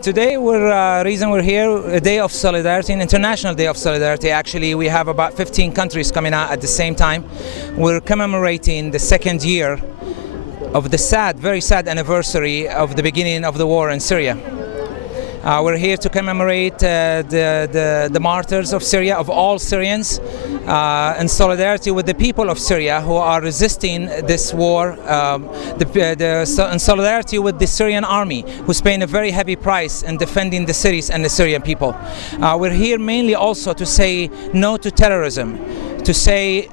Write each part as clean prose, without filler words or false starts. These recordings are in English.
Today, reason we're here, a day of solidarity, an international day of solidarity. Actually, we have about 15 countries coming out at the same time. We're commemorating the second year of the very sad anniversary of the beginning of the war in Syria. We're here to commemorate the martyrs of Syria, of all Syrians, in solidarity with the people of Syria who are resisting this war, in solidarity with the Syrian army, who's paying a very heavy price in defending the cities and the Syrian people. We're here mainly also to say no to terrorism, to say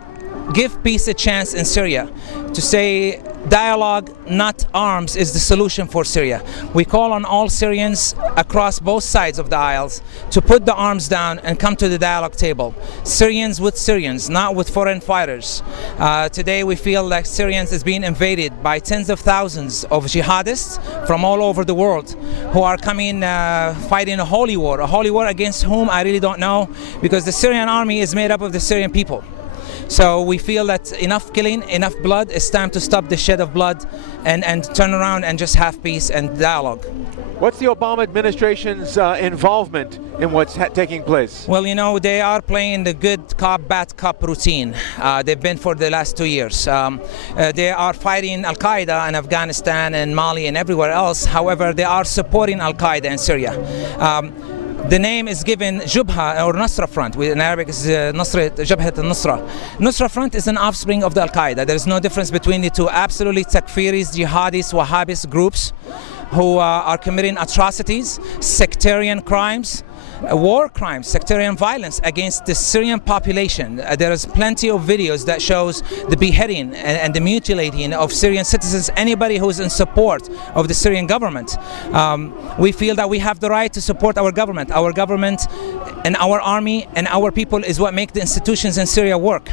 give peace a chance in Syria, to say dialogue, not arms, is the solution for Syria. We call on all Syrians across both sides of the aisles to put the arms down and come to the dialogue table. Syrians with Syrians, not with foreign fighters. Today we feel like Syrians is being invaded by tens of thousands of jihadists from all over the world who are coming fighting a holy war against whom I really don't know, because the Syrian army is made up of the Syrian people. So we feel that enough killing, enough blood, it's time to stop the shed of blood and turn around and just have peace and dialogue. What's the Obama administration's involvement in what's taking place? Well, you know, they are playing the good cop, bad cop routine. They've been for the last 2 years. They are fighting Al-Qaeda in Afghanistan and Mali and everywhere else. However, they are supporting Al-Qaeda in Syria. The name is given Jubha or Nusra Front. In Arabic is Jabhat al-Nusra. Nusra Front is an offspring of the Al-Qaeda. There is no difference between the two. Absolutely takfiris, jihadis, Wahhabist groups who are committing atrocities, sectarian crimes, war crimes, sectarian violence against the Syrian population. There is plenty of videos that shows the beheading and the mutilating of Syrian citizens, anybody who's in support of the Syrian government. We feel that we have the right to support our government. Our government and our army and our people is what make the institutions in Syria work.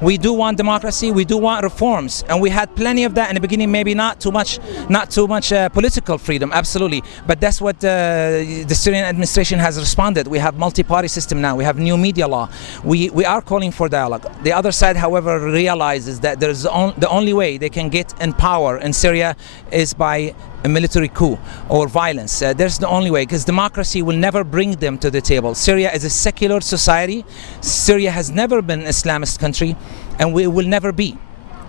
We do want democracy, we do want reforms, and we had plenty of that in the beginning. Maybe not too much political freedom, absolutely, but that's what the Syrian administration has responded. We have multi-party system now, we have new media law, we are calling for dialogue. The other side, however, realizes that there's the only way they can get in power in Syria is by a military coup or violence. There's the only way, because democracy will never bring them to the table. Syria is a secular society. Syria has never been an Islamist country, and we will never be.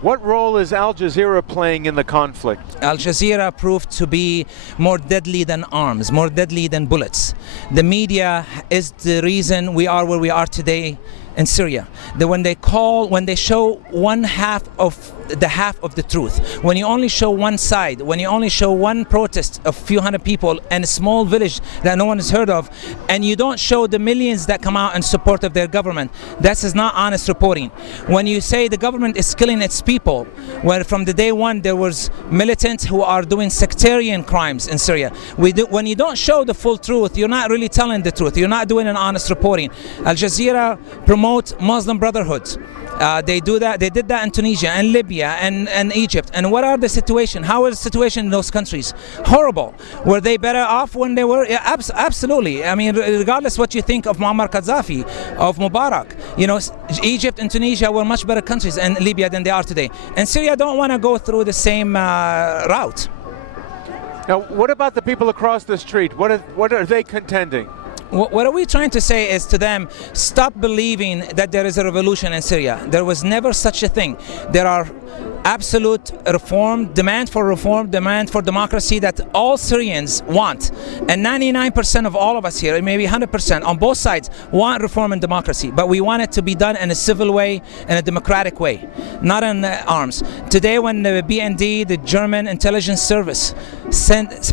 What role is Al Jazeera playing in the conflict? Al Jazeera proved to be more deadly than arms, more deadly than bullets. The media is the reason we are where we are today in Syria. When they show half of the truth, when you only show one side, when you only show one protest of few hundred people in a small village that no one has heard of, and you don't show the millions that come out in support of their government, that is not honest reporting. When you say the government is killing its people, when from the day one there was militants who are doing sectarian crimes in Syria, when you don't show the full truth, you're not really telling the truth. You're not doing an honest reporting. Al Jazeera promote Muslim Brotherhood. They do that. They did that in Tunisia and Libya and Egypt. And what are the situation? How is the situation in those countries? Horrible. Were they better off when they were? Yeah, absolutely. I mean, regardless what you think of Muammar Gaddafi, of Mubarak, you know, Egypt and Tunisia were much better countries, and Libya than they are today. And Syria don't want to go through the same route. Now, what about the people across the street? What are they contending? What are we trying to say is to them, stop believing that there is a revolution in Syria. There was never such a thing. There are absolute reform, demand for democracy that all Syrians want. And 99% of all of us here, maybe 100% on both sides, want reform and democracy. But we want it to be done in a civil way, in a democratic way, not in arms. Today when the BND, the German intelligence service,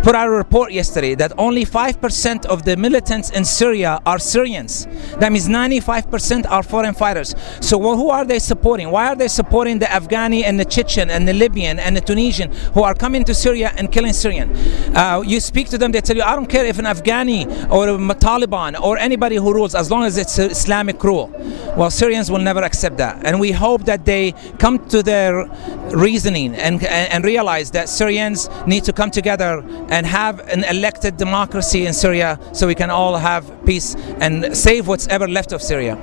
put out a report yesterday that only 5% of the militants in Syria are Syrians. That means 95% are foreign fighters. So who are they supporting? Why are they supporting the Afghani and the Chechen and the Libyan and the Tunisian who are coming to Syria and killing Syrian? You speak to them, they tell you, I don't care if an Afghani or a Taliban or anybody who rules, as long as it's Islamic rule. Well, Syrians will never accept that. And we hope that they come to their reasoning and realize that Syrians need to come together and have an elected democracy in Syria so we can all have peace and save what's ever left of Syria.